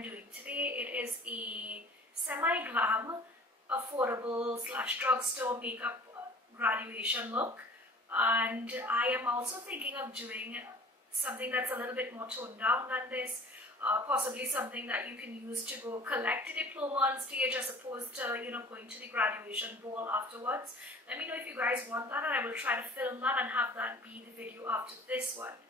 I'm doing today. It is a semi-glam, affordable / drugstore makeup graduation look, and I am also thinking of doing something that's a little bit more toned down than this. Possibly something that you can use to go collect a diploma on stage as opposed to, going to the graduation ball afterwards. Let me know if you guys want that, and I will try to film that and have that be the video after this one.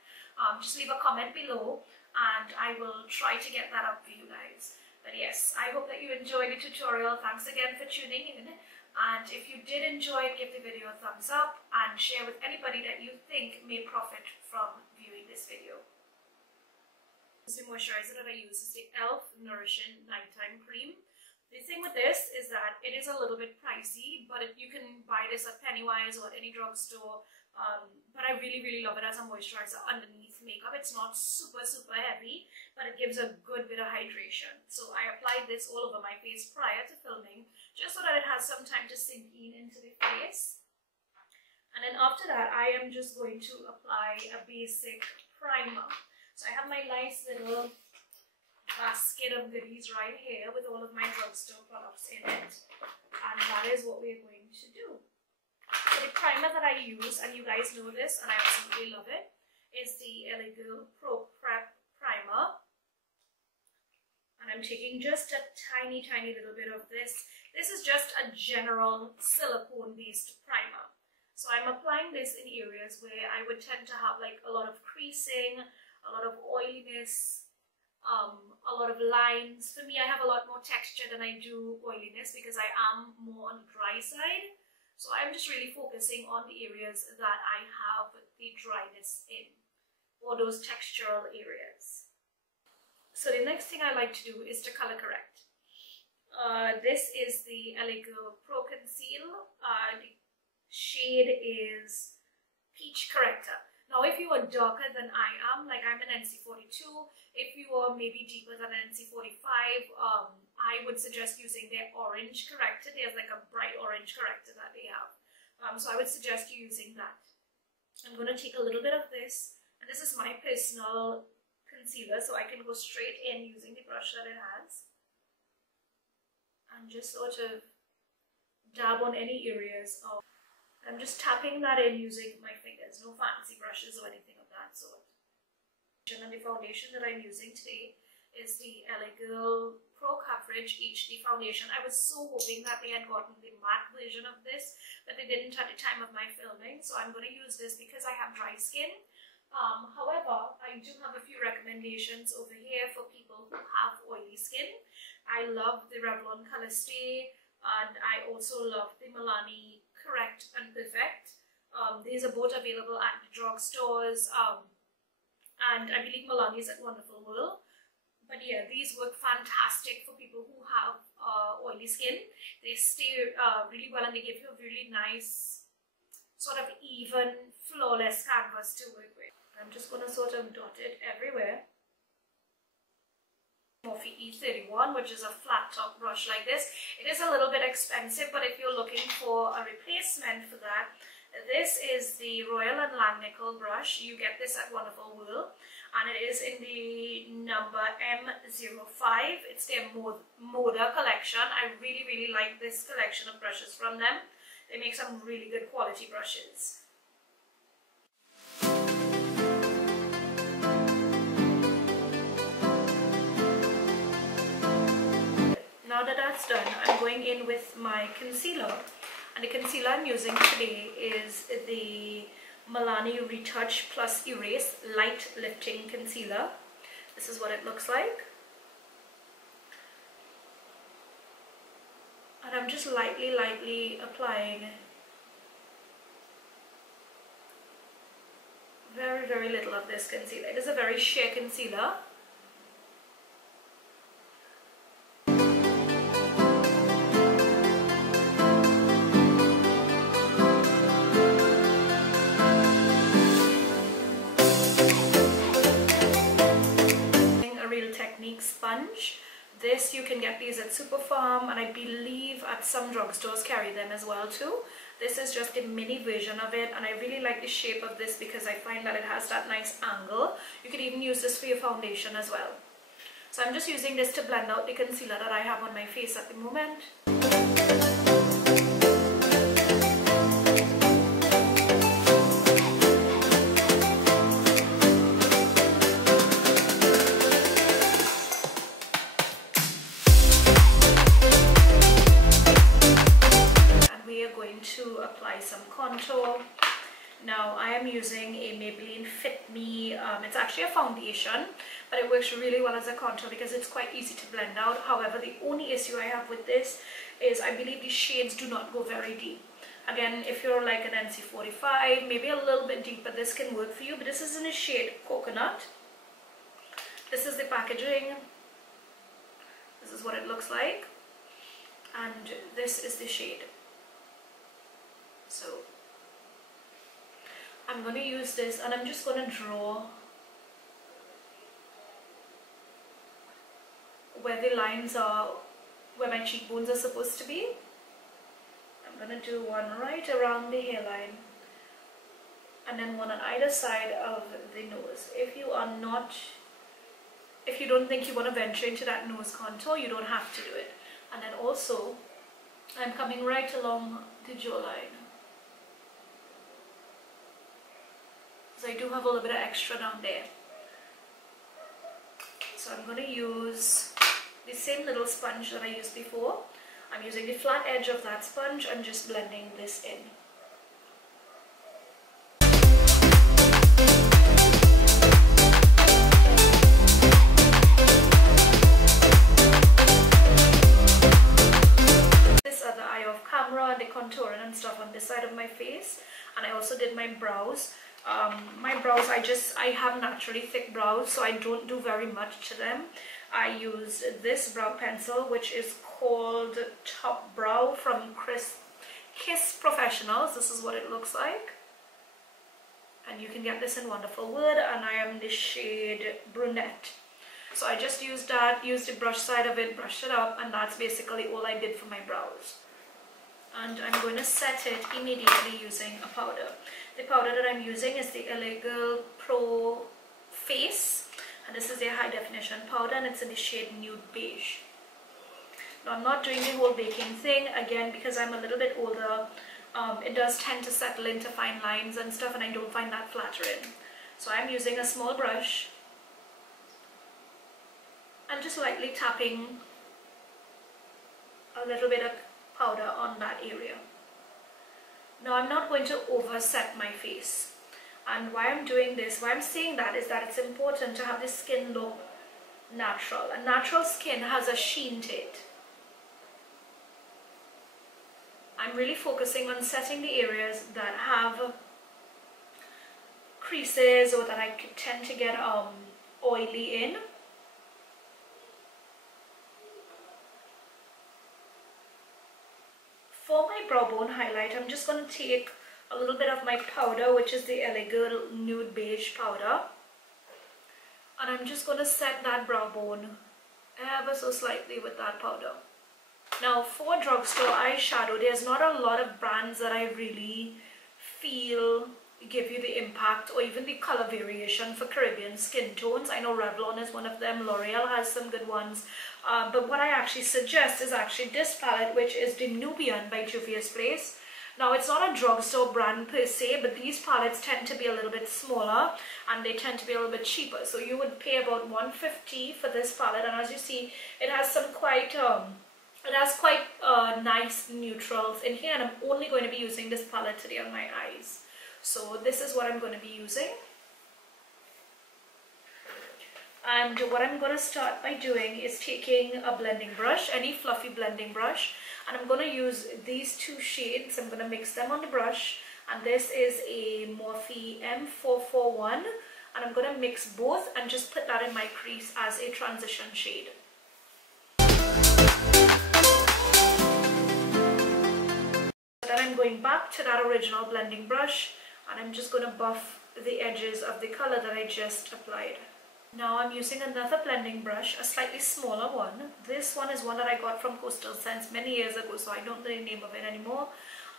Just leave a comment below and I will try to get that up for you guys. But yes, I hope that you enjoyed the tutorial. Thanks again for tuning in. And if you did enjoy it, give the video a thumbs up and share with anybody that you think may profit from viewing this video. The moisturizer that I use is the e.l.f. Nourishing Nighttime Cream. The thing with this is that it is a little bit pricey, but you can buy this at Pennywise or at any drugstore. But I really love it as a moisturizer underneath makeup. It's not super heavy, but it gives a good bit of hydration. So I applied this all over my face prior to filming, just so that it has some time to sink into the face. And then after that, I am just going to apply a basic primer. So I have my nice little basket of goodies right here with all of my drugstore products in it. And that is what we're going to do. So the primer that I use, and you guys know this and I absolutely love it, is the LA Girl Pro Prep Primer. And I'm taking just a tiny little bit of this. This is just a general silicone based primer. So I'm applying this in areas where I would tend to have like a lot of creasing, a lot of oiliness, a lot of lines. For me, I have a lot more texture than I do oiliness because I am more on the dry side. So I'm just really focusing on the areas that I have the dryness in, or those textural areas. So the next thing I like to do is to color correct. This is the LA Girl Pro Conceal. The shade is Peach Corrector. Now, if you are darker than I am, like I'm an NC42, if you are maybe deeper than an NC45, I would suggest using their orange corrector. There's like a bright orange corrector that they have. So I would suggest you using that. I'm going to take a little bit of this, and this is my personal concealer, so I can go straight in using the brush that it has. And just sort of dab on any areas of... I'm just tapping that in using my fingers, no fancy brushes or anything of that sort. And the foundation that I'm using today is the LA Girl Pro Coverage HD foundation. I was so hoping that they had gotten the matte version of this, but they didn't at the time of my filming, so I'm going to use this because I have dry skin. However, I do have a few recommendations over here for people who have oily skin. I love the Revlon Color Stay, and I also love the Milani Correct and Perfect. These are both available at the drugstores, and I believe Milani is at Wonderful World. But yeah, these work fantastic for people who have oily skin. They stay really well, and they give you a really nice, sort of even, flawless canvas to work with. I'm just going to sort of dot it everywhere. Morphe E31, which is a flat top brush like this. It is a little bit expensive, but if you're looking for a replacement for that, this is the Royal & Langnickel brush. You get this at Wonderful World, and it is in the number M05. It's their Moda collection. I really like this collection of brushes from them. They make some really good quality brushes. Now that that's done, I'm going in with my concealer, and the concealer I'm using today is the Milani Retouch Plus Erase Light Lifting Concealer. This is what it looks like. And I'm just lightly applying very little of this concealer. It is a very sheer concealer. Sponge. This, you can get these at Superfarm, and I believe at some drugstores carry them as well too. This is just a mini version of it, and I really like the shape of this because I find that it has that nice angle. You could even use this for your foundation as well. So I'm just using this to blend out the concealer that I have on my face at the moment. And we are going to apply some contour. Now I am using a Maybelline Fit Me, it's actually a foundation, but it works really well as a contour because it's quite easy to blend out. However, the only issue I have with this is I believe the shades do not go very deep. Again, if you're like an NC45, maybe a little bit deeper, this can work for you, but this is in the shade Coconut. This is the packaging. This is what it looks like. And this is the shade. So I'm going to use this and I'm just going to draw where the lines are, where my cheekbones are supposed to be. I'm going to do one right around the hairline and then one on either side of the nose. If you don't think you want to venture into that nose contour, you don't have to do it. And then also I'm coming right along the jawline. So I do have a little bit of extra down there. So I'm going to use the same little sponge that I used before. I'm using the flat edge of that sponge and just blending this in. This other eye off camera, the contouring and stuff on this side of my face, and I also did my brows. My brows, I have naturally thick brows, so I don't do very much to them. I use this brow pencil, which is called Top Brow from Kiss Professionals. This is what it looks like. And you can get this in Wonderful Wood, and I am the shade Brunette. So I just used that, used the brush side of it, brushed it up, and that's basically all I did for my brows. And I'm going to set it immediately using a powder. The powder that I'm using is the LA Girl Pro Face, and this is their high definition powder, and it's in the shade Nude Beige. Now I'm not doing the whole baking thing, again because I'm a little bit older. It does tend to settle into fine lines and stuff, and I don't find that flattering. So I'm using a small brush and just lightly tapping a little bit of powder on that area. Now I'm not going to overset my face, and why I'm doing this, why I'm saying that is that it's important to have the skin look natural. A natural skin has a sheen to it. I'm really focusing on setting the areas that have creases or that I tend to get oily in. For my brow bone highlight, I'm just going to take a little bit of my powder, which is the LA Girl Nude Beige powder, and I'm just going to set that brow bone ever so slightly with that powder. Now for drugstore eyeshadow, there's not a lot of brands that I really feel give you the impact or even the color variation for Caribbean skin tones. I know Revlon is one of them, L'Oreal has some good ones, but what I actually suggest is actually this palette, which is the Nubian by Juvia's Place. Now it's not a drugstore brand per se, but these palettes tend to be a little bit smaller and they tend to be a little bit cheaper. So you would pay about $150 for this palette, and as you see, it has some quite nice neutrals in here, and I'm only going to be using this palette today on my eyes. So this is what I'm going to be using. And what I'm going to start by doing is taking a blending brush, any fluffy blending brush, and I'm going to use these two shades. I'm going to mix them on the brush, and this is a Morphe M441, and I'm going to mix both and just put that in my crease as a transition shade. Then I'm going back to that original blending brush, and I'm just going to buff the edges of the color that I just applied. Now I'm using another blending brush, a slightly smaller one. This one is one that I got from Coastal Scents many years ago, so I don't know the name of it anymore.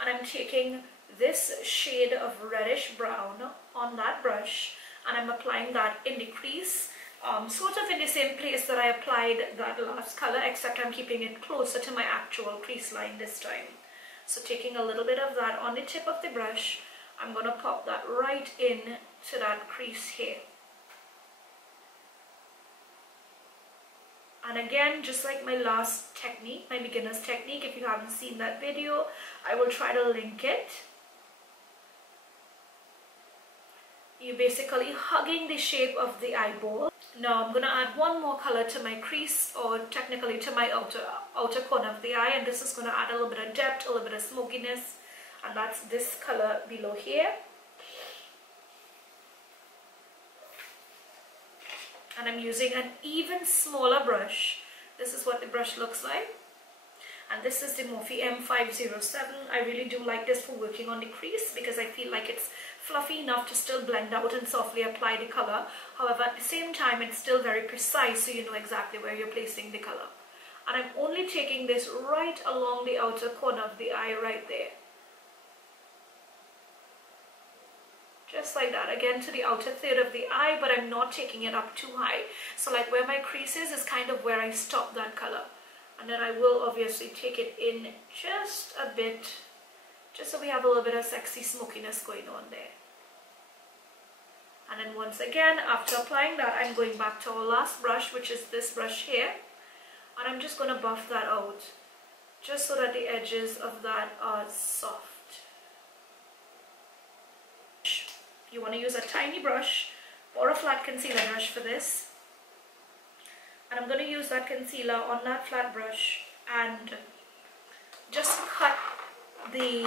And I'm taking this shade of reddish brown on that brush, and I'm applying that in the crease sort of in the same place that I applied that last color, except I'm keeping it closer to my actual crease line this time. So taking a little bit of that on the tip of the brush, I'm going to pop that right in to that crease here. And again, just like my last technique, my beginner's technique, if you haven't seen that video, I will try to link it. You're basically hugging the shape of the eyeball. Now I'm going to add one more color to my crease, or technically to my outer corner of the eye, and this is going to add a little bit of depth, a little bit of smokiness, and that's this color below here. And I'm using an even smaller brush. This is what the brush looks like. And this is the Morphe M507. I really do like this for working on the crease because I feel like it's fluffy enough to still blend out and softly apply the color. However, at the same time, it's still very precise, so you know exactly where you're placing the color. And I'm only taking this right along the outer corner of the eye right there. Just like that, again to the outer third of the eye, but I'm not taking it up too high. So like where my crease is kind of where I stop that color. And then I will obviously take it in just a bit, just so we have a little bit of sexy smokiness going on there. And then once again, after applying that, I'm going back to our last brush, which is this brush here. And I'm just going to buff that out, just so that the edges of that are soft. You want to use a tiny brush or a flat concealer brush for this. And I'm going to use that concealer on that flat brush and just cut the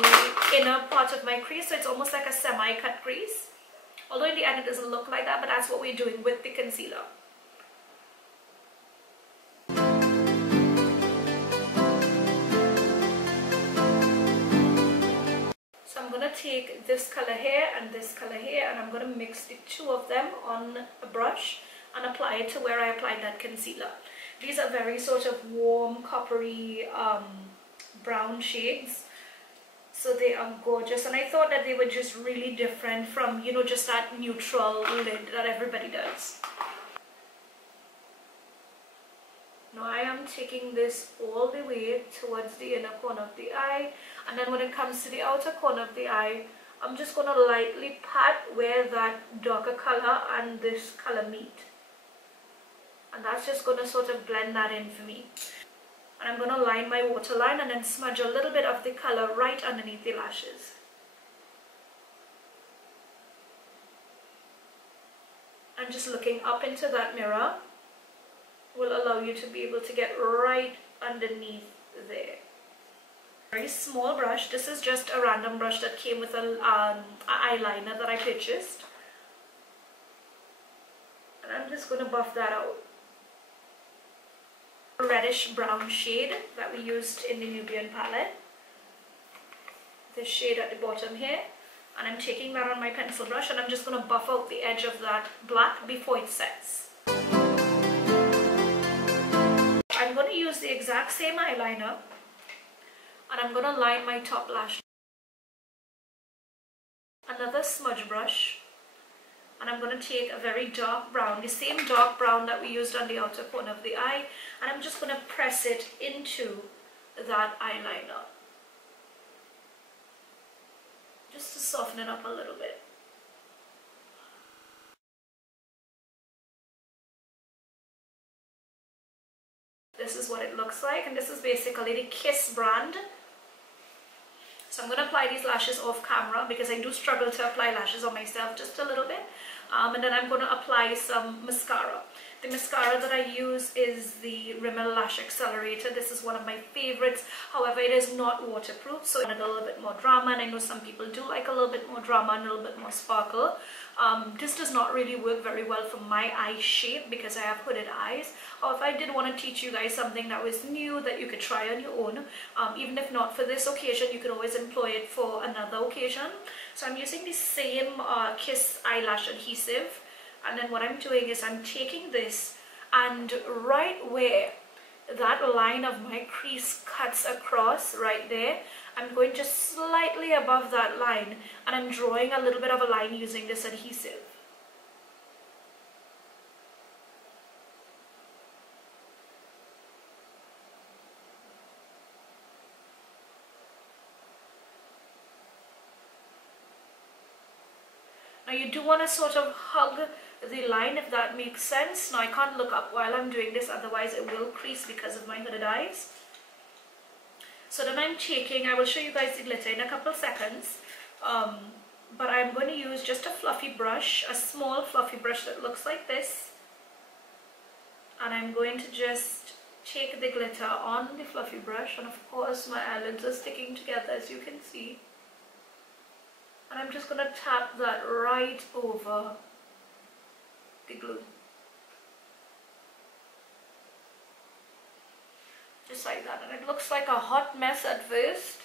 inner part of my crease, so it's almost like a semi-cut crease. Although in the end it doesn't look like that, but that's what we're doing with the concealer. So I'm going to take this color here and this color here, and I'm going to mix the two of them on a brush and apply it to where I applied that concealer. These are very sort of warm, coppery brown shades. So they are gorgeous, and I thought that they were just really different from, you know, just that neutral lid that everybody does. Now I am taking this all the way towards the inner corner of the eye, and then when it comes to the outer corner of the eye, I'm just going to lightly pat where that darker color and this color meet. And that's just going to sort of blend that in for me. And I'm going to line my waterline and then smudge a little bit of the color right underneath the lashes. And just looking up into that mirror will allow you to be able to get right underneath there. Very small brush. This is just a random brush that came with an eyeliner that I purchased. And I'm just going to buff that out. A reddish brown shade that we used in the Nubian palette. This shade at the bottom here. And I'm taking that on my pencil brush and I'm just going to buff out the edge of that black before it sets. I'm going to use the exact same eyeliner and I'm going to line my top lash. Another smudge brush, and I'm going to take a very dark brown, the same dark brown that we used on the outer corner of the eye, and I'm just going to press it into that eyeliner, just to soften it up a little bit. This is what it looks like, and this is basically the Kiss brand. So I'm going to apply these lashes off camera because I do struggle to apply lashes on myself just a little bit. And then I'm going to apply some mascara. The mascara that I use is the Rimmel Lash Accelerator. This is one of my favorites. However, it is not waterproof, so I wanted a little bit more drama, and I know some people do like a little bit more drama and a little bit more sparkle. This does not really work very well for my eye shape because I have hooded eyes. However, I did want to teach you guys something that was new that you could try on your own. Even if not for this occasion, you could always employ it for another occasion. So I'm using the same Kiss eyelash adhesive, and then what I'm doing is I'm taking this, and right where that line of my crease cuts across right there, I'm going just slightly above that line, and I'm drawing a little bit of a line using this adhesive. you do want to sort of hug the line, if that makes sense. Now I can't look up while I'm doing this, otherwise it will crease because of my hooded eyes. So then I'm taking, I will show you guys the glitter in a couple seconds, but I'm going to use just a fluffy brush, a small fluffy brush that looks like this, and I'm going to just take the glitter on the fluffy brush, and of course my eyelids are sticking together, as you can see, and I'm just going to tap that right over the glue, just like that. And it looks like a hot mess at first,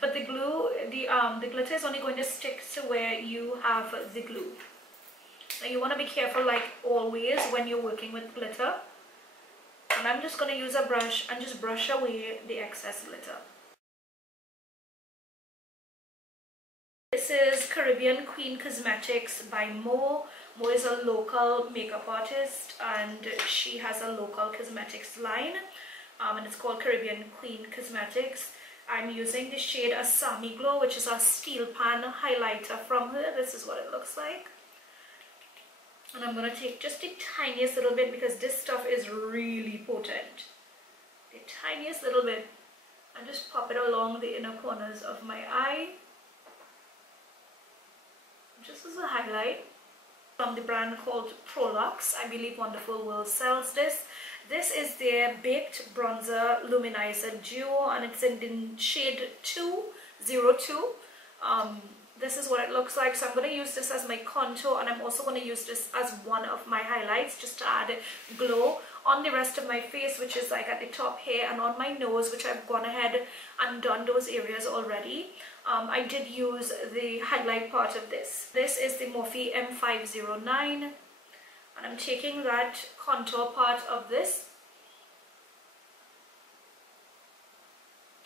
but the glue, the glitter is only going to stick to where you have the glue. Now you want to be careful, like always, when you're working with glitter. And I'm just going to use a brush and just brush away the excess glitter. This is Caribbean Queen Cosmetics by Mo. Mo is a local makeup artist and she has a local cosmetics line, and it's called Caribbean Queen Cosmetics. I'm using the shade Asami Glow, which is a steel pan highlighter from her. This is what it looks like. And I'm going to take just the tiniest little bit, because this stuff is really potent. The tiniest little bit, and just pop it along the inner corners of my eye, just as a highlight. From the brand called Prolux, I believe Wonderful World sells this. This is their Baked Bronzer Luminizer Duo, and it's in the shade 202. This is what it looks like. So I'm going to use this as my contour, and I'm also going to use this as one of my highlights, just to add glow on the rest of my face, which is like at the top here, and on my nose, which I've gone ahead and done those areas already. I did use the highlight part of this. This is the Morphe M509, and I'm taking that contour part of this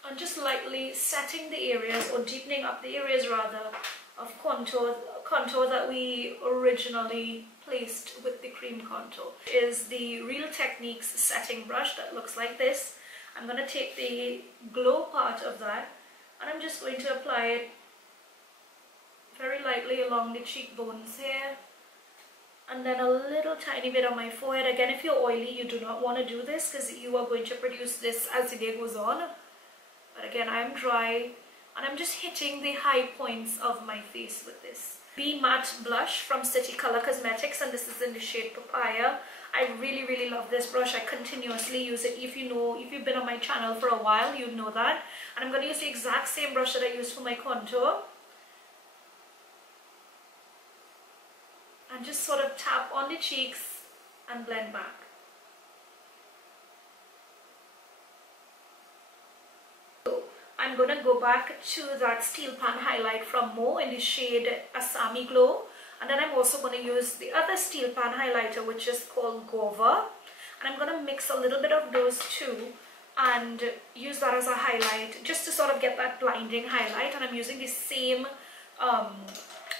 and just lightly setting the areas, or deepening up the areas rather, of contour that we originally placed with the cream contour. Is the Real Techniques setting brush that looks like this. I'm going to take the glow part of that, and I'm just going to apply it very lightly along the cheekbones here, and then a little tiny bit on my forehead. Again, if you're oily, you do not want to do this, because you are going to produce this as the day goes on. But again, I'm dry, and I'm just hitting the high points of my face with this. Be Matte Blush from City Color Cosmetics, and this is in the shade Papaya. I really love this brush. I continuously use it. If you've been on my channel for a while, you know that. And I'm going to use the exact same brush that I used for my contour, and just sort of tap on the cheeks and blend back. I'm going to go back to that steel pan highlight from Mo in the shade Asami Glow, and then I'm also going to use the other steel pan highlighter, which is called Guava, and I'm going to mix a little bit of those two and use that as a highlight, just to sort of get that blinding highlight. And I'm using the same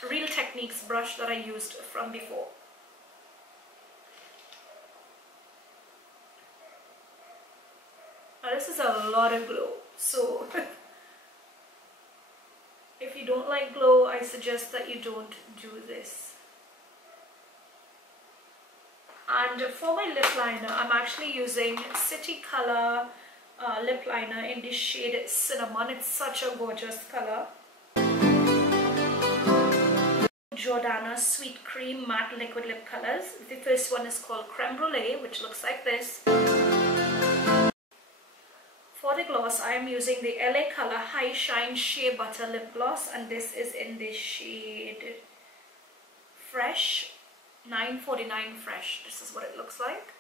Real Techniques brush that I used from before. Now this is a lot of glow, so if you don't like glow, I suggest that you don't do this. And for my lip liner, I'm actually using City Color lip liner in the shade Cinnamon. It's such a gorgeous color. Jordana Sweet Cream Matte Liquid Lip Colors. The first one is called Creme Brulee, which looks like this. For the gloss, I am using the LA Color High Shine Shea Butter Lip Gloss, and this is in the shade Fresh, 949 Fresh. This is what it looks like.